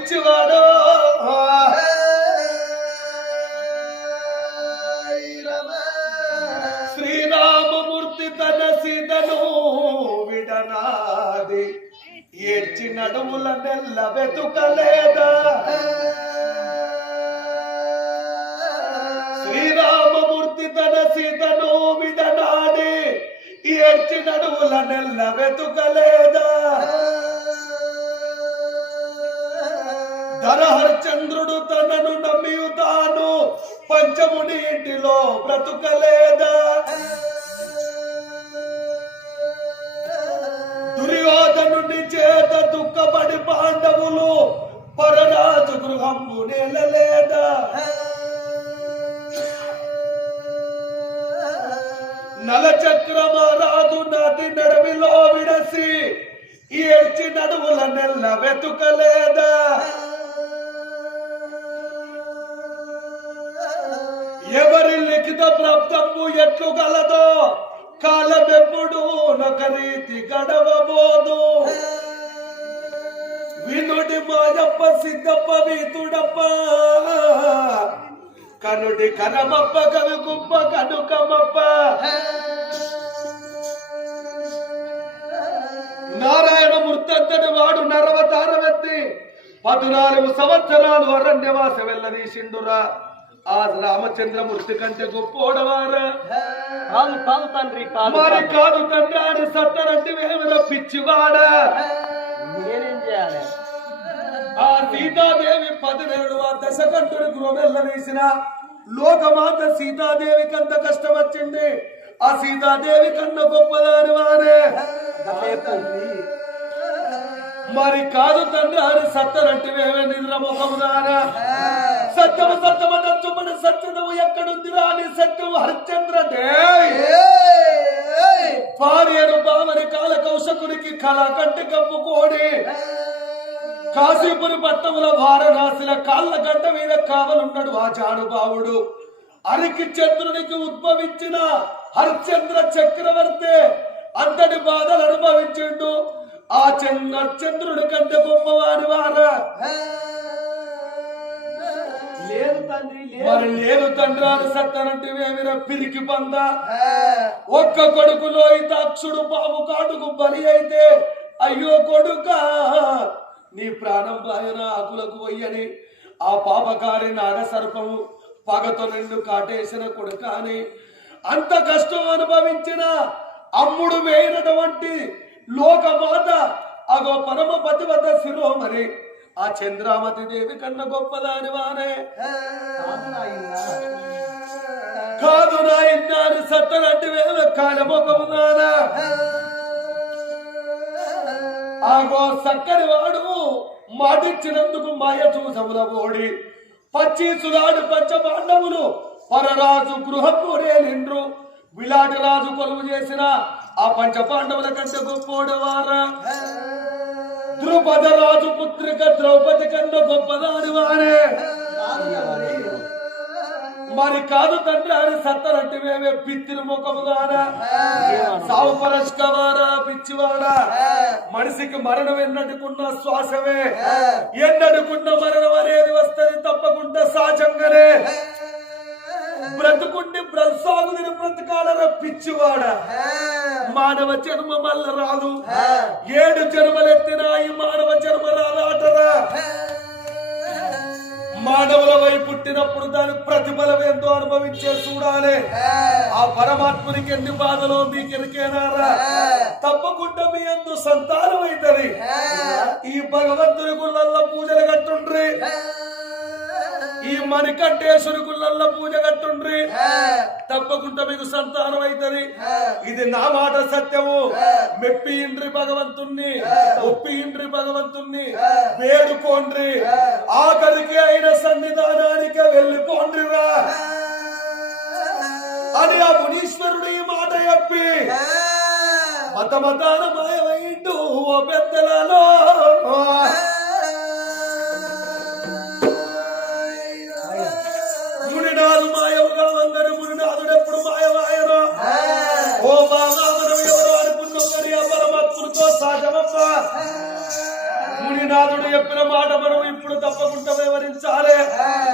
పిచ్చివాడో శ్రీరామమూర్తి తన సీతను విడనాది. ఏడ్చి నడుముల నెల్ల వెతుకలేదా? శ్రీరామమూర్తి తన సీతను విడనాడి ఏడ్చి నడుముల నెల్ల వెతుకలేదా? ధరహరచంద్రుడు తనను నమ్మియు తాను పంచముని ఇంటిలో బ్రతుకలేదా? దుర్యోధనుని చేత దుఃఖపడి పాండవులు పరరాజు గృహము నెలలేదా? నలచక్రమరాజు నది నడవిలో విడసి ఏడ్చి నడువుల నెల్ల వెతుకలేదా? ఎవరి లిఖిత ప్రాప్తము ఎట్లు గలదో కాలమెప్పుడు నొక రీతి గడవబోదు. వినుడి మాయప్ప సిద్ధప్ప వీతుడప్ప కనుడి కనమప్ప కనుకుప్ప కనుకమప్ప. నారాయణ మృతంతటి వాడు నరవతారమెత్తి పద్నాలుగు సంవత్సరాలు అరణ్యవాస వెళ్ళదీసిండురా ఆ రామచంద్రమూర్తి కంటే గొప్పోడవారా కాదు కాదు తండ్రి కాదు మరి కాదు తండ్రి ఆడి సత్తరంటి వేమర పిచ్చివాడా నేనేం చేయాలి? ఆ సీతాదేవి పదిహేడు ఆ దశకంఠుడి లోకమాత సీతాదేవికి అంత కష్టం వచ్చింది ఆ సీతాదేవి కన్నా గొప్పదాని వారే మరి కాదు తండ్రి అని సత్తరంటి నిద్ర నచ్చుమని సత్యము ఎక్కడుంది రాని సత్యము హరిశ్చంద్ర భార్యను బావని కాల కౌశకునికి కళ కంటి కప్పుకోడి కాశీపురి పట్టముల వారణాసిల కాళ్ళ గంట మీద కావలున్నాడు ఆ జానుభావుడు అరికి చంద్రునికి ఉద్భవించిన హరిశ్చంద్ర చక్రవర్తి అంతటి బాధలు అనుభవించిండు. ఆ చంద్ర చంద్రుడి కంటే గొప్పవారి వారా. లేదు తండ్రి మరి లేదు తండ్రాలు సత్తనంటే వేమిర పిరికి పంద. ఒక్క కొడుకులో ఇతాక్షుడు బాబు కాటుకు బలి అయితే అయ్యో కొడుక నీ ప్రాణం పాయన ఆకులకు పోయని ఆ పాపకారి నాగసర్పము పగతో నిండు కాటేసిన కొడుక అని అంత కష్టం అనుభవించిన అమ్ముడు వేయినటువంటి లోకమాత అగో పరమ పతివత శిరోమణి. ఆ చంద్రామతి దేవి కన్నా గొప్పదాని వానే కాదు నా ఇన్నాని సత్తనట్టు వేల కాలమొకమునానా ఆగో సక్కని వాడు మాటిచ్చినందుకు మాయ చూసముల ఓడి. పచ్చీసులాడు పంచ పాండవులు పరరాజు గృహపు నిండ్రు. విలాటి రాజు కొలువు చేసిన ఆ పంచ పాండవుల కంటే గొప్పోడవారా? ద్రుపద రాజు పుత్రిక ద్రౌపది కన్నా గొప్పదాని వారే మరి కాదు తండ్రి అని సత్తరంటే మేమే పిత్తిరి ముఖముగానా? సావు పరస్కవారా పిచ్చివాడా? మనిషికి మరణం ఎన్నడుకున్న శ్వాసమే. ఎన్నడుకున్న మరణం అనేది వస్తుంది తప్పకుండా సహజంగానే బ్రతుకుండి బ్రసాగుదిని బ్రతకాలరా పిచ్చివాడా? మానవ జన్మ మళ్ళ రాదు. ఏడు జన్మల ఈ మానవ జన్మ రాదాటరా మానవులవై పుట్టినప్పుడు దాని ప్రతిఫలం ఎంతో అనుభవించే చూడాలి. ఆ పరమాత్మునికి ఎన్ని బాధలో మీకు ఎరికేనారా తప్పకుండా మీ అందు సంతానం అవుతుంది ఈ భగవంతుని గుళ్ళల్లో పూజలు కట్టుండ్రి. ఈ మణికంఠేశ్వరి గుళ్ళల్లో పూజ కట్టుండ్రి. తప్పకుండా మీకు సంతానం అవుతుంది ఇది నా మాట సత్యము. మెప్పి ఇండ్రి భగవంతుణ్ణి. ఒప్పి ఇండ్రి భగవంతుణ్ణి. వేడుకోండ్రి. ఆఖరికి అయిన సన్నిధానానికి వెళ్ళిపోండ్రిరా అని ఆ మునీశ్వరుడు ఈ మాట చెప్పి మత మతాన మాయమైండు ఓ పెద్దలలో. చెప్పిన మాట మనం ఇప్పుడు తప్పకుండా వివరించాలి.